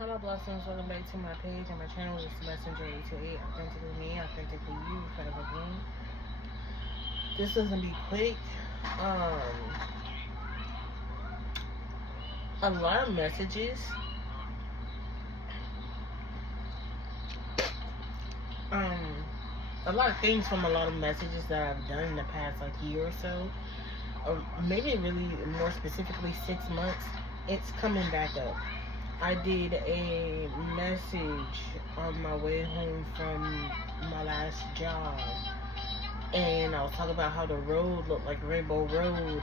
TamiBeFree, welcome back to my page and my channel. This is Messenger 828, Authentically Me, Authentically You, Incredible Being. This is gonna be quick. A lot of messages. A lot of things from a lot of messages that I've done in the past year or so, or maybe really more specifically 6 months. It's coming back up. I did a message on my way home from my last job, and I was talking about how the road looked like Rainbow Road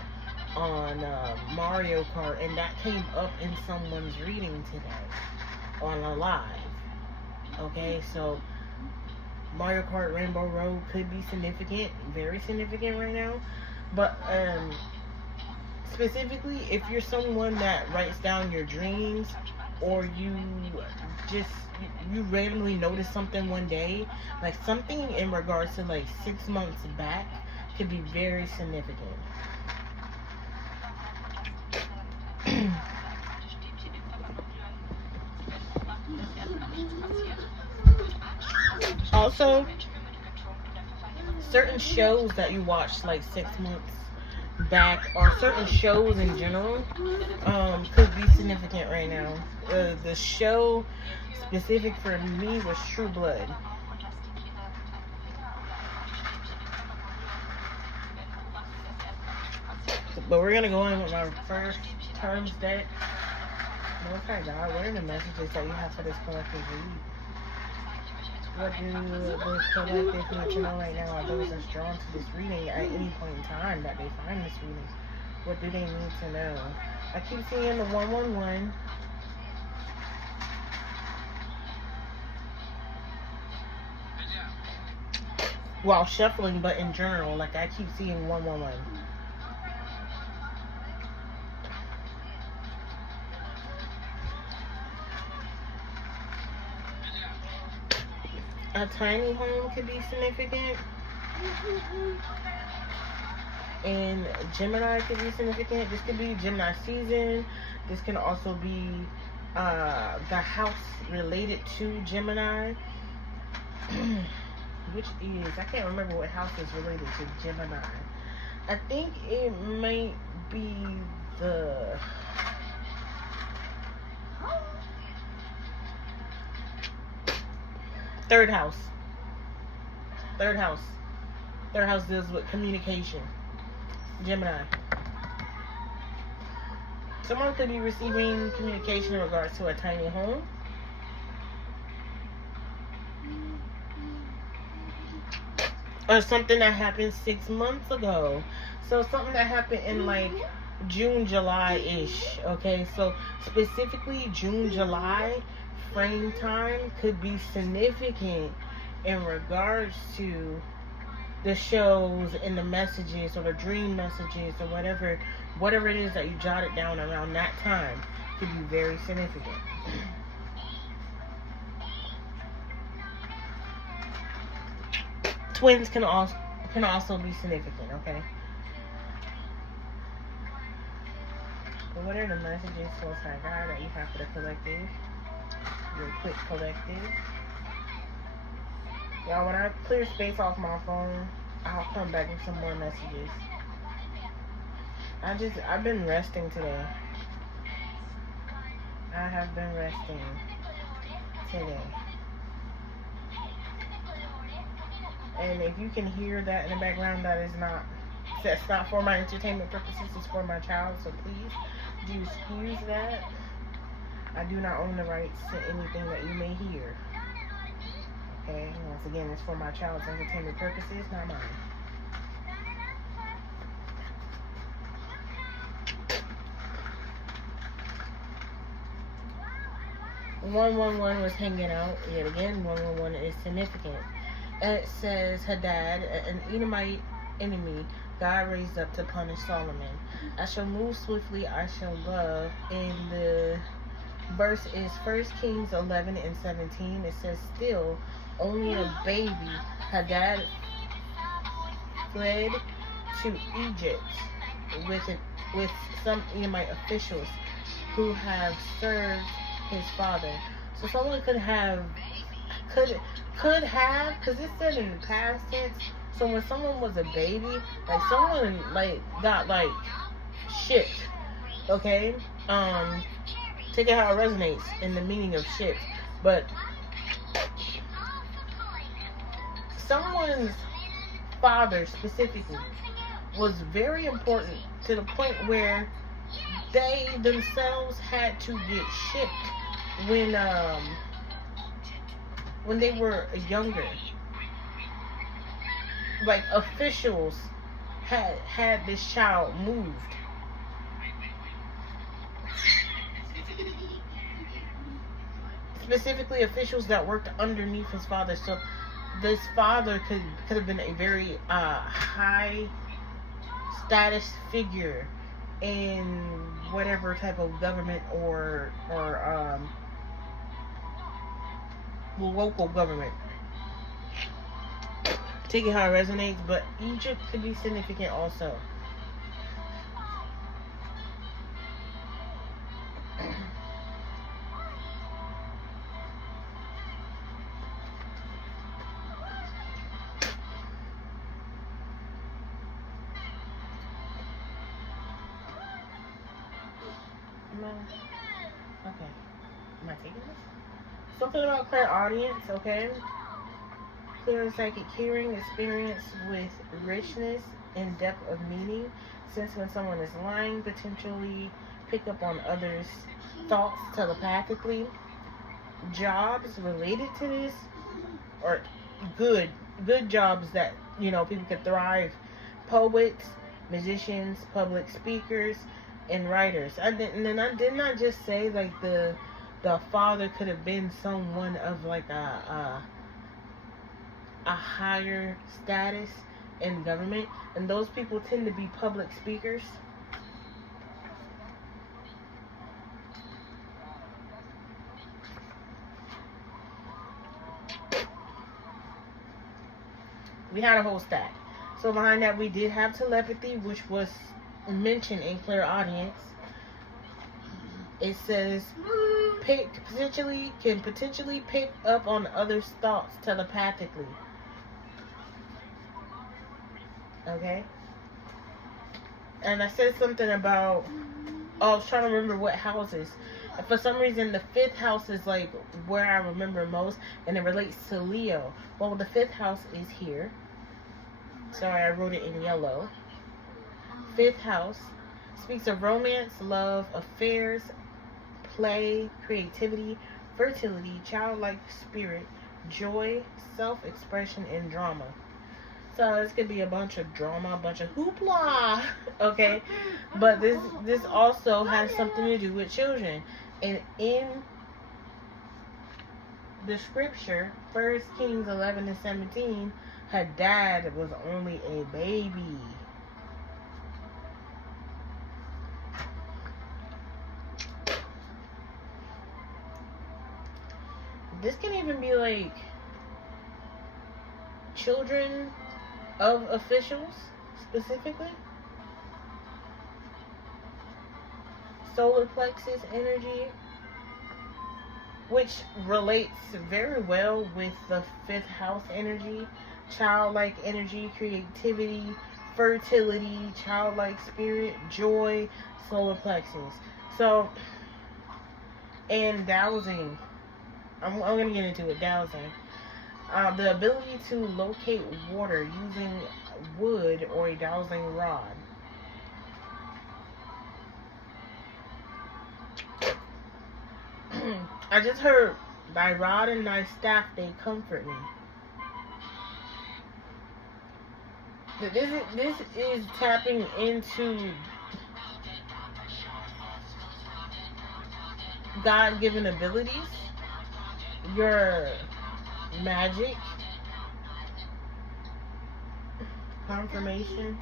on Mario Kart, and that came up in someone's reading today on a live. Okay, so Mario Kart Rainbow Road could be significant, very significant right now, but specifically if you're someone that writes down your dreams, or you randomly notice something one day, like something in regards to 6 months back, could be very significant. Also, certain shows that you watched 6 months back, or certain shows in general, could be significant right now. The show specific for me was True Blood. But we're gonna go in with my first terms deck. Okay, God, what are the messages that you have for this collective read? What do the collective need to know right now, are those that's drawn to this reading at any point in time that they find this reading? What do they need to know? I keep seeing the 111. While shuffling, but in general, I keep seeing 111. A tiny home could be significant. And Gemini could be significant. This could be Gemini season. This can also be the house related to Gemini. Which is, I can't remember what house is related to Gemini. I think it might be the third house. Third house deals with communication. Gemini. Someone could be receiving communication in regards to a tiny home. Or something that happened 6 months ago. So something that happened in June, July-ish. Okay, so specifically June, July frame time could be significant in regards to the shows and the messages, or the dream messages, or whatever it is that you jotted down around that time, could be very significant. Twins can also be significant, okay? But what are the messages for God that you have for the collective? Your quick collective. Y'all, when I clear space off my phone, I'll come back with some more messages. I've been resting today. I have been resting today. And if you can hear that in the background, that's not for my entertainment purposes, it's for my child, so please do excuse that. I do not own the rights to anything that you may hear. Okay, once again, it's for my child's entertainment purposes, not mine. "111 was hanging out yet again." 111 is significant. And it says Hadad, an Edomite enemy, God raised up to punish Solomon. "I shall move swiftly, I shall love." And the verse is 1 Kings 11:17. It says, "Still only a baby, Hadad fled to Egypt with some Edomite officials who have served his father. So someone could have, because it said in the past tense. So when someone was a baby, like someone like got like shipped, okay? Take it how it resonates in the meaning of shipped, but someone's father specifically was very important to the point where they themselves had to get shipped when they were younger. Like officials had this child moved. Specifically officials that worked underneath his father. So this father could have been a very high status figure in whatever type of government or local government. Take it how it resonates, but Egypt could be significant also. Okay. Am I taking this? Something about clairaudience, okay? Clear psychic hearing, experience with richness and depth of meaning. Since when someone is lying, potentially pick up on others' thoughts telepathically. Jobs related to this, or good jobs that, you know, people could thrive. Poets, musicians, public speakers, and writers. I did not just say like the father could have been someone of like a higher status in government, and those people tend to be public speakers. We had a whole stack. So behind that, we did have telepathy, which was mentioned in clairaudience. It says can potentially pick up on others' thoughts telepathically. Okay. And I said something about, I was trying to remember what houses. For some reason, the 5th house is like where I remember most, and it relates to Leo. Well, the 5th house is here. Sorry, I wrote it in yellow. 5th house speaks of romance, love, affairs, play, creativity, fertility, childlike spirit, joy, self-expression, and drama. So this could be a bunch of drama, a bunch of hoopla, okay? But this also has something to do with children. And in the scripture, 1 Kings 11:17, her dad was only a baby. This can even be like children of officials specifically. Solar plexus energy, which relates very well with the 5th house energy. Childlike energy, creativity, fertility, childlike spirit, joy, solar plexus. So, and dowsing. I'm going to get into it. Dowsing. The ability to locate water using wood or a dowsing rod. I just heard, thy rod and thy staff, they comfort me. This is tapping into God-given abilities, your magic, confirmation.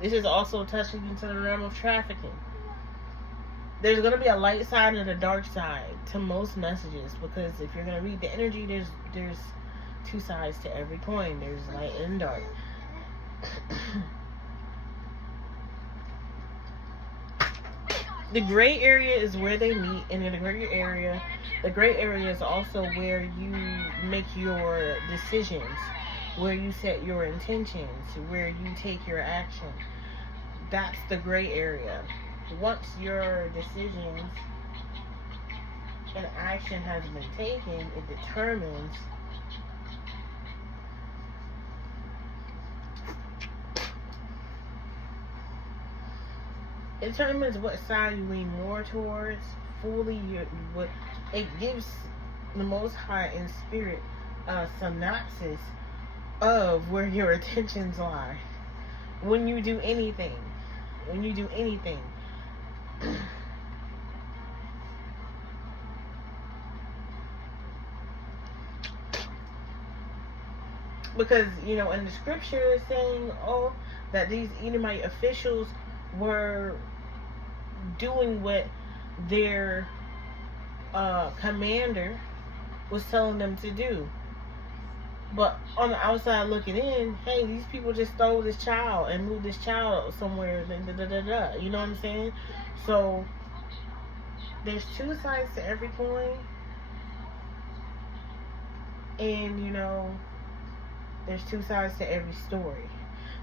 This is also touching into the realm of trafficking. there's going to be a light side and a dark side to most messages, because if you're going to read the energy, there's two sides to every coin. There's light and dark. The gray area is where they meet, and in the gray area is also where you make your decisions, where you set your intentions, where you take your action. That's the gray area. Once your decisions and action has been taken, it determines what side you lean more towards. What it gives the Most High in spirit a synopsis of where your attentions lie when you do anything. Because, in the scripture it's saying, that these Edomite officials were doing what their commander was telling them to do. But on the outside looking in, hey, these people just stole this child and moved this child somewhere. You know what I'm saying? So there's two sides to every coin. And, there's two sides to every story.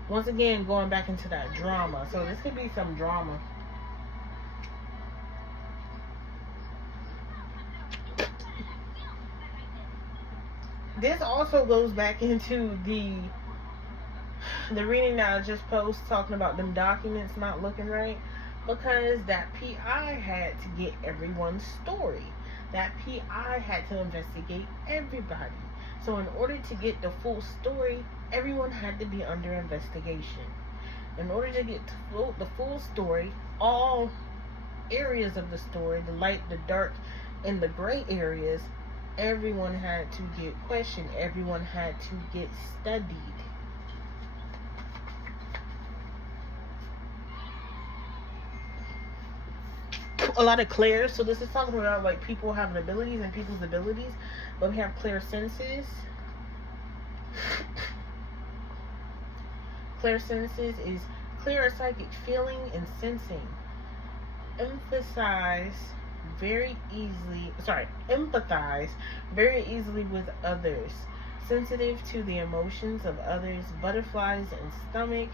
Once again, going back into that drama. So this could be some drama. This also goes back into the reading that I just posted, talking about them documents not looking right, because that PI had to get everyone's story. That PI had to investigate everybody. So in order to get the full story, everyone had to be under investigation. In order to get the full story, all areas of the story, the light, the dark, and the gray areas, everyone had to get questioned. Everyone had to get studied. A lot of clairs. So this is talking about like people having abilities and people's abilities. But we have clear senses. Clear senses is clear psychic feeling and sensing. Empathize very easily with others. Sensitive to the emotions of others. Butterflies in stomach.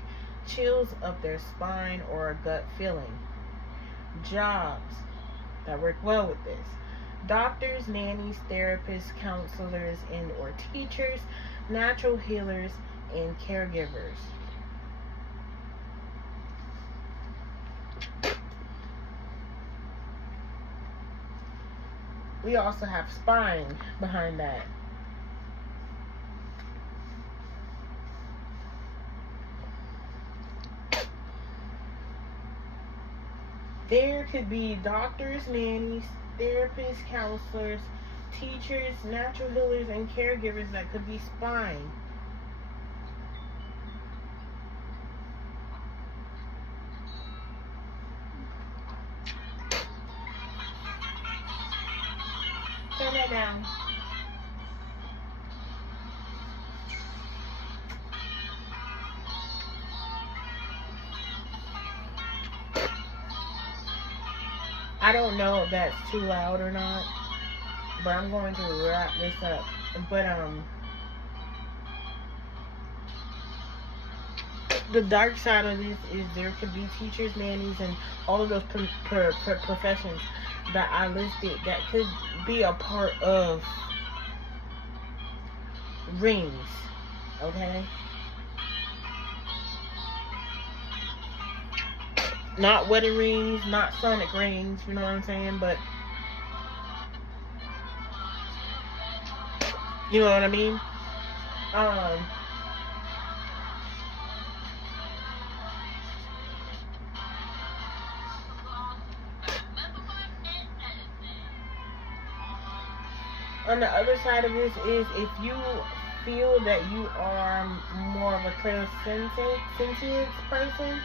Chills up their spine or a gut feeling. Jobs that work well with this: doctors, nannies, therapists, counselors, and or teachers, natural healers, and caregivers. We also have spine behind that. There could be doctors, nannies, therapists, counselors, teachers, natural healers, and caregivers that could be spine. Turn that down. I don't know if that's too loud or not, but I'm going to wrap this up. But the dark side of this is there could be teachers, nannies, and all of those professions that I listed that could be a part of rings. Okay? Not wedding rings, not sonic rings, you know what I'm saying? But, you know what I mean? On the other side of this is if you feel that you are more of a clairsentient person,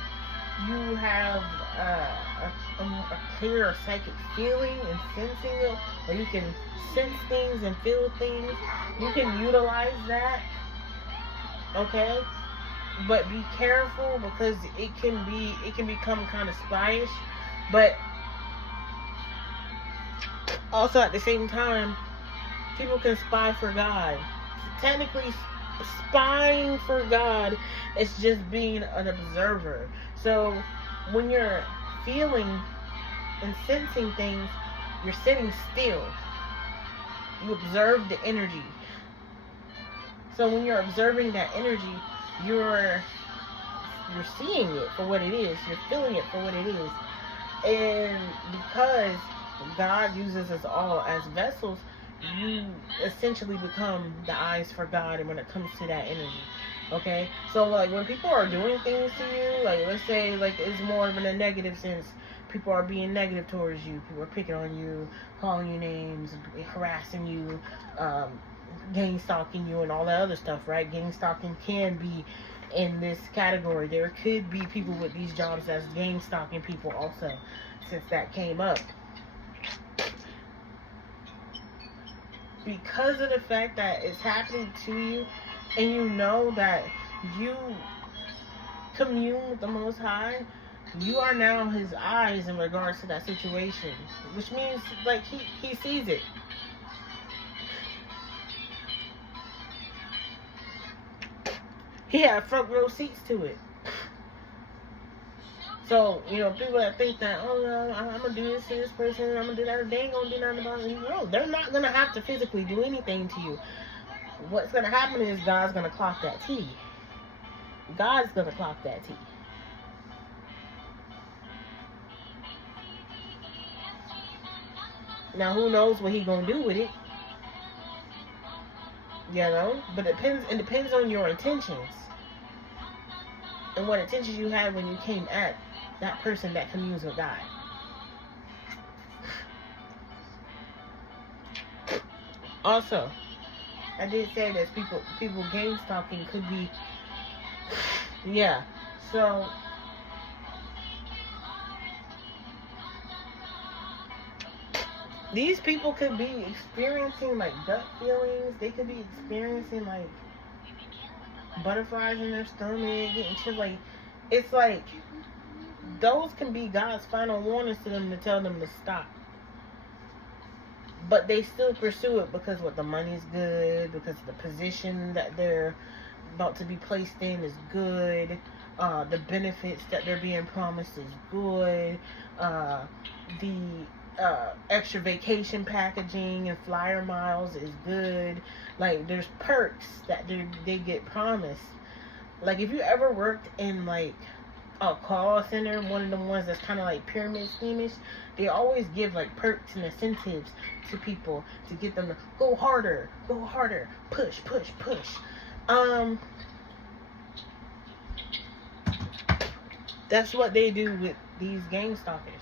you have a clear psychic feeling and sensing it, or you can sense things and feel things, you can utilize that, okay? But be careful, because it can become kind of spyish, but also at the same time, people can spy for God. Technically, spying for God is just being an observer. So when you're feeling and sensing things, you're sitting still. You observe the energy. So when you're observing that energy, you're seeing it for what it is. You're feeling it for what it is. And because God uses us all as vessels, you essentially become the eyes for God. And when it comes to that energy, okay? So like when people are doing things to you, like let's say like it's more of in a negative sense, people are being negative towards you, people are picking on you, calling you names, harassing you, gang stalking you and all that other stuff, right? Gang stalking can be in this category. There could be people with these jobs that's gang stalking people also, since that came up. Because of the fact that it's happening to you, and you know that you commune with the Most High, you are now His eyes in regards to that situation, which means like he sees it. He had front row seats to it. So, you know, people that think that, oh, no, I'm going to do this to this person, I'm going to do that, they ain't going to do nothing about it. No, they're not going to have to physically do anything to you. What's going to happen is God's going to clock that T. God's going to clock that T. Now, who knows what He's going to do with it? You know? But it depends on your intentions. And what intentions you had when you came at that person that communes with God. Also, I did say that people gang stalking could be, yeah. So these people could be experiencing like gut feelings. They could be experiencing like butterflies in their stomach, getting chills. Like, it's like those can be God's final warnings to them to tell them to stop. But they still pursue it because what, the money's good, because the position that they're about to be placed in is good, the benefits that they're being promised is good, the extra vacation packaging and flyer miles is good. Like, there's perks that they get promised. Like, if you ever worked in like a call center, one of the ones that's kind of like pyramid schemish, they always give like perks and incentives to people to get them to go harder, push. That's what they do with these gang stalkers.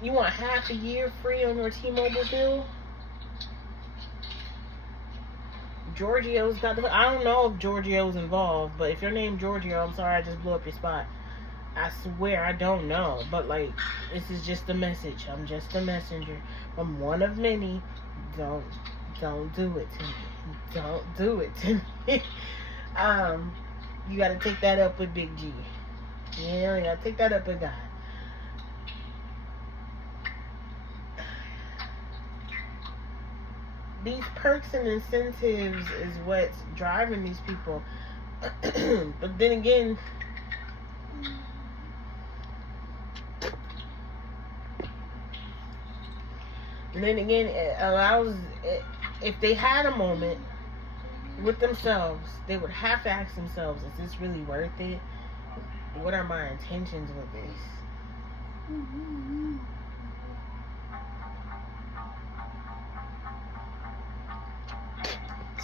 You want half a year free on your T-Mobile bill? Giorgio's got the... I don't know if Giorgio's involved, but if your name Giorgio, I'm sorry I just blew up your spot. I swear I don't know, but like, this is just a message. I'm just a messenger. I'm one of many. Don't do it to me. Don't do it to me. You gotta take that up with Big G. You know, you gotta take that up with God. These perks and incentives is what's driving these people. But then again, it allows, if they had a moment with themselves, they would have to ask themselves, is this really worth it? What are my intentions with this?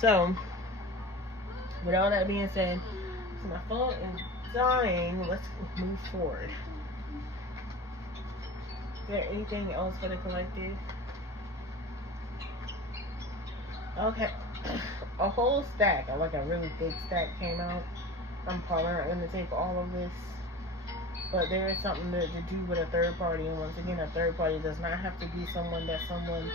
So, with all that being said, so my phone is dying. Let's move forward. Is there anything else for the collective? Okay. A whole stack, like a really big stack came out. I'm probably not going to take all of this. But there is something to do with a third party. And once again, a third party does not have to be someone that someone...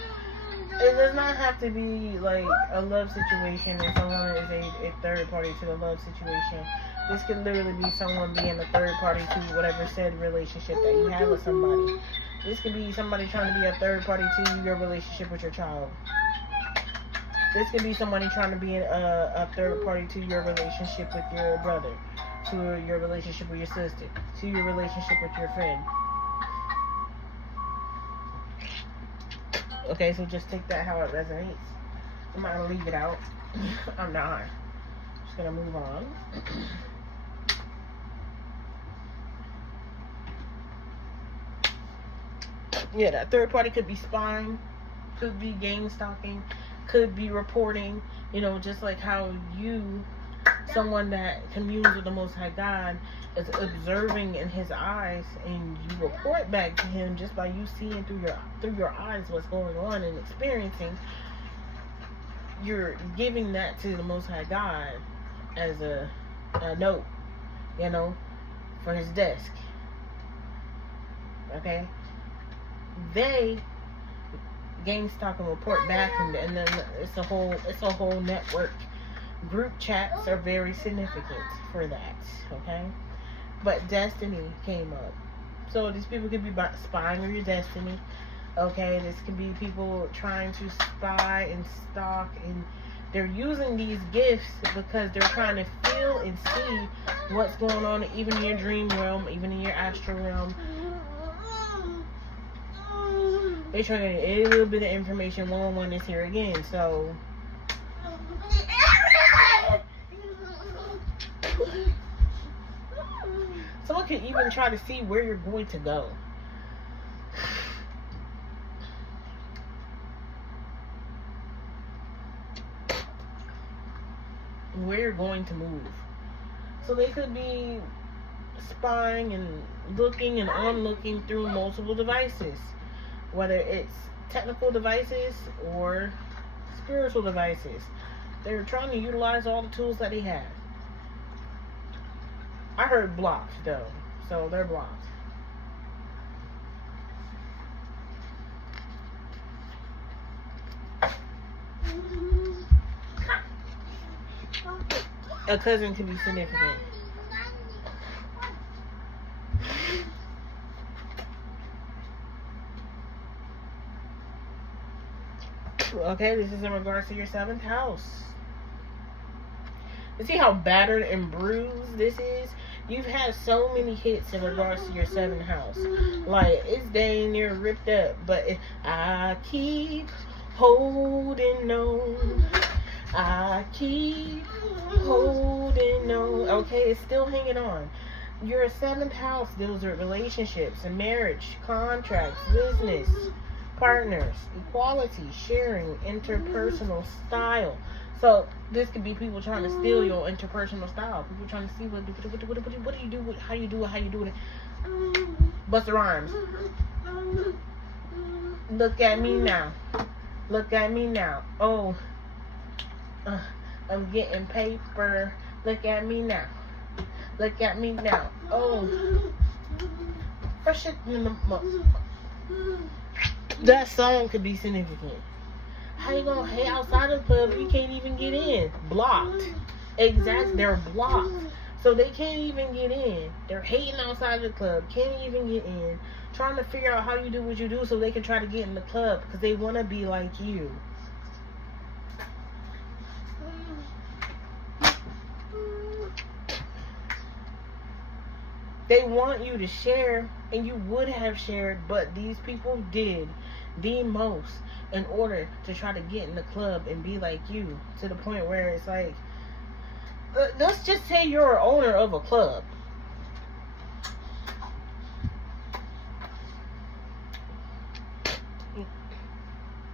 It does not have to be like a love situation and someone is a third party to the love situation. This could literally be someone being a third party to whatever said relationship that you have with somebody. This could be somebody trying to be a third party to your relationship with your child. This could be somebody trying to be a third party to your relationship with your brother, to your relationship with your sister, to your relationship with your friend. Okay, so just take that how it resonates. I'm not going to leave it out. I'm not. I'm just going to move on. Yeah, that third party could be spying, could be gang stalking, could be reporting, you know, just like how you, someone that communes with the Most High God, is observing in His eyes, and you report back to Him just by you seeing through your eyes what's going on and experiencing. You're giving that to the Most High God as a note, you know, for His desk. Okay, they gang stalk and report back, and then it's a whole network. Group chats are very significant for that. Okay. But destiny came up. So these people could be spying on your destiny. Okay, this could be people trying to spy and stalk, and they're using these gifts because they're trying to feel and see what's going on, even in your dream realm, even in your astral realm. They're trying to get a little bit of information. 111 is here again, so... Someone can even try to see where you're going to go. Where you're going to move. So they could be spying and looking and on-looking through multiple devices. Whether it's technical devices or spiritual devices. They're trying to utilize all the tools that they have. I heard blocked, though. So they're blocked. A cousin could be significant. Okay, this is in regards to your 7th house. You see how battered and bruised this is? You've had so many hits in regards to your 7th house. Like, it's dang near ripped up. But I keep holding on. I keep holding on. Okay, it's still hanging on. Your 7th house deals with relationships and marriage, contracts, business, partners, equality, sharing, interpersonal style. So this could be people trying to steal your interpersonal style. People trying to see what do you do, how you do it. Busta Rhymes. Look at me now. Look at me now. Oh, I'm getting paper. Look at me now. Look at me now. Oh, fresh in the month. That song could be significant. How you gonna hate outside of the club if you can't even get in? Blocked. Exactly. They're blocked. So they can't even get in. They're hating outside the club. Can't even get in. Trying to figure out how you do what you do so they can try to get in the club because they want to be like you. They want you to share, and you would have shared, but these people did the most in order to try to get in the club and be like you, to the point where it's like, let's just say you're an owner of a club.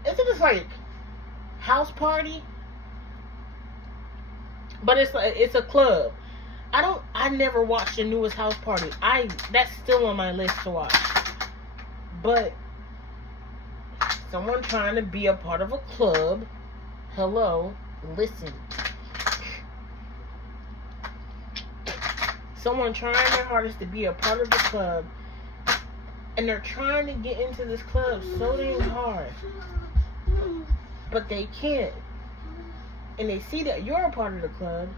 Isn't this like house party? But it's like, it's a club. I never watched the newest house party. That's still on my list to watch. But someone trying to be a part of a club Hello, listen. Someone trying their hardest to be a part of the club, and they're trying to get into this club so dang hard, but they can't. And they see that you're a part of the club,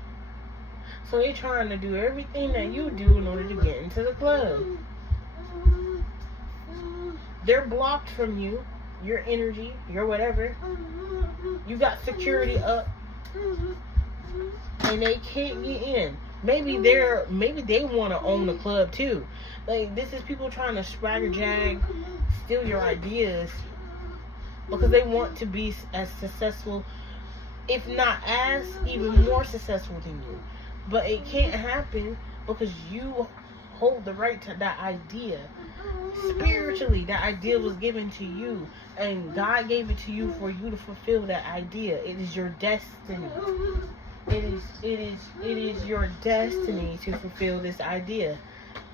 so they're trying to do everything that you do in order to get into the club. They're blocked from you, your energy, your whatever. You got security up, and they can't get in. Maybe they want to own the club too. Like, this is people trying to swagger jag, steal your ideas, because they want to be as successful, if not as, even more successful than you. But it can't happen because you hold the right to that idea. Spiritually, that idea was given to you, and God gave it to you for you to fulfill that idea. It is your destiny. It is your destiny to fulfill this idea.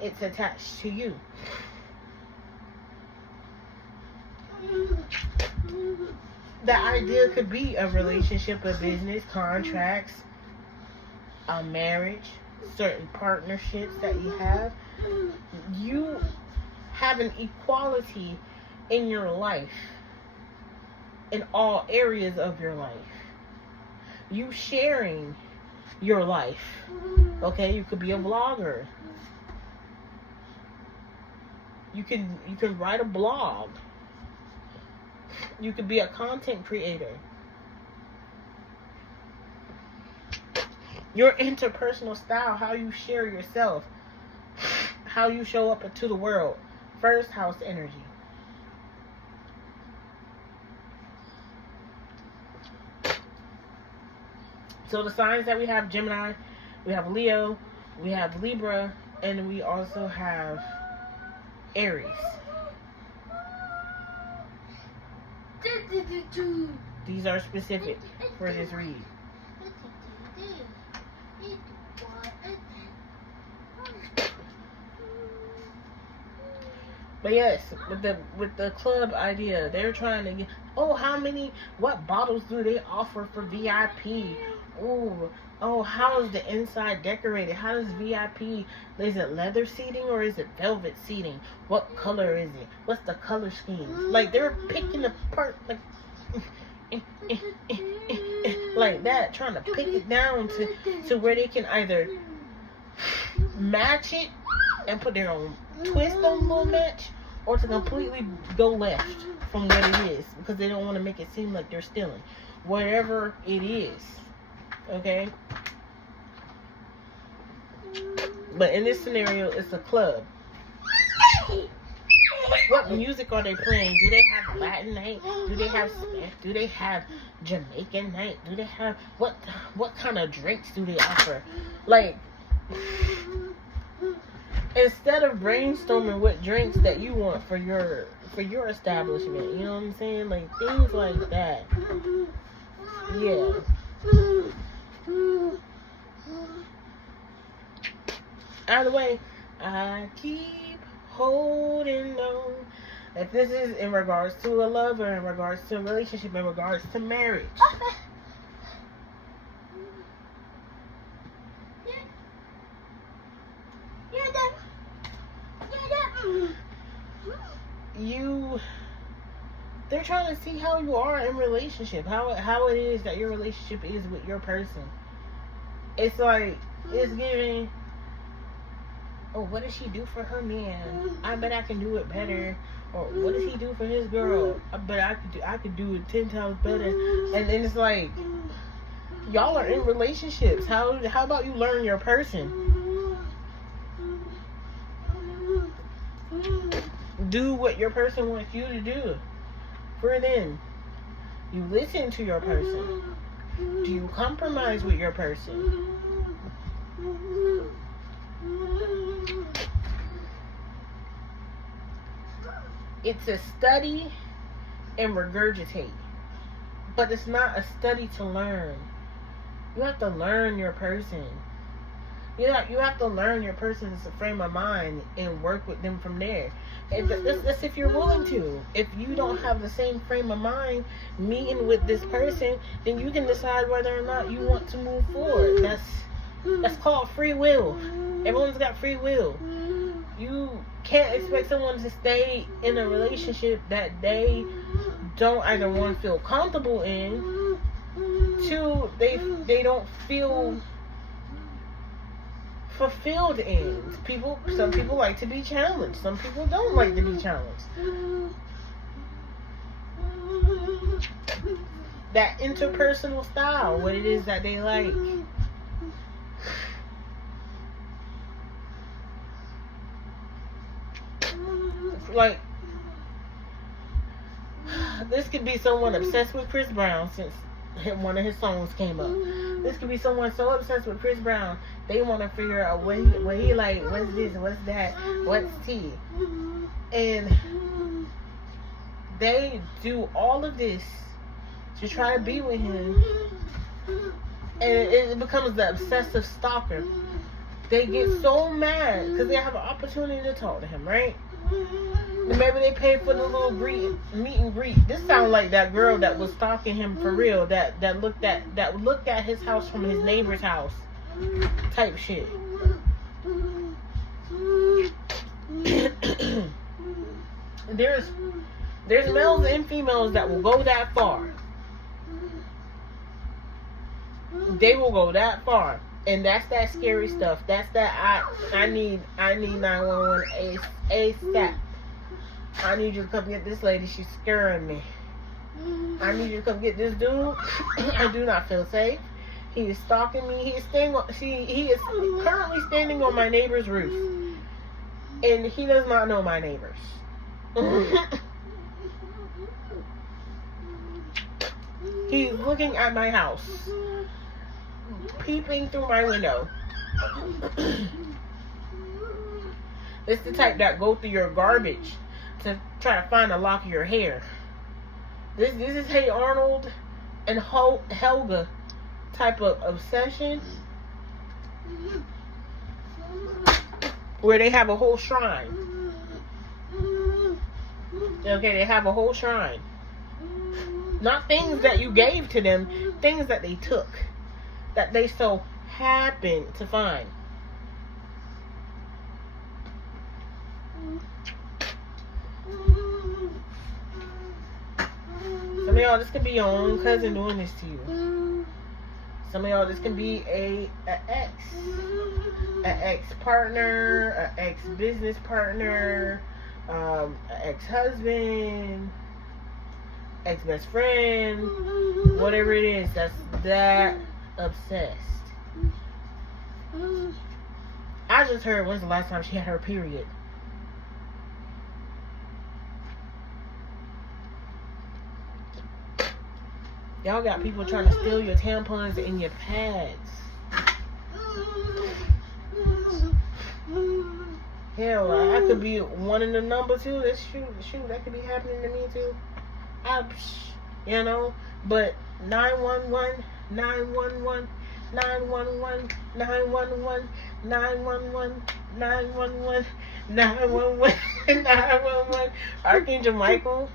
It's attached to you. The idea could be a relationship, a business, contracts, a marriage, certain partnerships that you have. You have an equality in your life, in all areas of your life. You sharing your life. Okay, you could be a vlogger. You can write a blog. You could be a content creator. Your interpersonal style, how you share yourself, how you show up into the world. First house energy. So the signs that we have: Gemini, we have Leo, we have Libra, and we also have Aries. These are specific for this read. But yes, with the club idea, they're trying to get, what bottles do they offer for VIP? How is the inside decorated? How does VIP, is it leather seating or is it velvet seating? What color is it? What's the color scheme? Like, they're picking apart, like that, trying to pick it down to where they can either match it and put their own twist on the little match, or to completely go left from what it is, because they don't want to make it seem like they're stealing. Whatever it is. Okay? But in this scenario, it's a club. What music are they playing? Do they have Latin night? Do they have Jamaican night? Do they have what kind of drinks do they offer? Like, instead of brainstorming what drinks that you want for your establishment, you know what I'm saying? Like, things like that. Yeah. Either way, I keep holding on. If this is in regards to a lover, in regards to a relationship, in regards to marriage. They're trying to see how you are in relationship, how it is that your relationship is with your person. It's like, it's giving, what does she do for her man? I bet I can do it better. Or what does he do for his girl? I bet I could do it 10 times better. And then it's like, y'all are in relationships. How about you learn your person? Do what your person wants you to do. For then, you listen to your person. Do you compromise with your person? It's a study and regurgitate. But it's not a study to learn. You have to learn your person. You have to learn your person's frame of mind and work with them from there. That's if you're willing to. If you don't have the same frame of mind meeting with this person, then you can decide whether or not you want to move forward. That's called free will. Everyone's got free will. You can't expect someone to stay in a relationship that they don't either, one, feel comfortable in, two, they don't feel fulfilled in. Some people like to be challenged. Some people don't like to be challenged. That interpersonal style, what it is that they like. Like, this could be someone obsessed with Chris Brown since one of his songs came up. This could be someone so obsessed with Chris Brown, they want to figure out what he like, what's this, what's that, what's tea. And they do all of this to try to be with him. And it becomes the obsessive stalker. They get so mad because they have an opportunity to talk to him, right? And maybe they pay for the little meet and greet. This sounds like that girl that was stalking him for real. That looked at his house from his neighbor's house, type shit. There's males and females that will go that far. They will go that far, and that's that scary stuff. That's that I need 911 ASAP. I need you to come get this lady. She's scaring me. I need you to come get this dude. I do not feel safe. He is stalking me. He is currently standing on my neighbor's roof, and he does not know my neighbors. He's looking at my house, peeping through my window. It's the type that go through your garbage to try to find a lock of your hair. This is Hey Arnold and Helga type of obsession, where they have a whole shrine. Okay, they have a whole shrine. Not things that you gave to them, things that they took, that they so happen to find. Some of y'all, this could be your own cousin doing this to you. Some of y'all, this can be an ex-partner, an ex-business partner, an ex-husband, ex-best friend, whatever it is, that's that obsessed. I just heard when's the last time she had her period. Y'all got people trying to steal your tampons and your pads. Hell, I could be one in the number too. That's shoot, that could be happening to me too. You know, but 911, 911, 911, 911, 911, 911, 911, 911, Archangel Michael.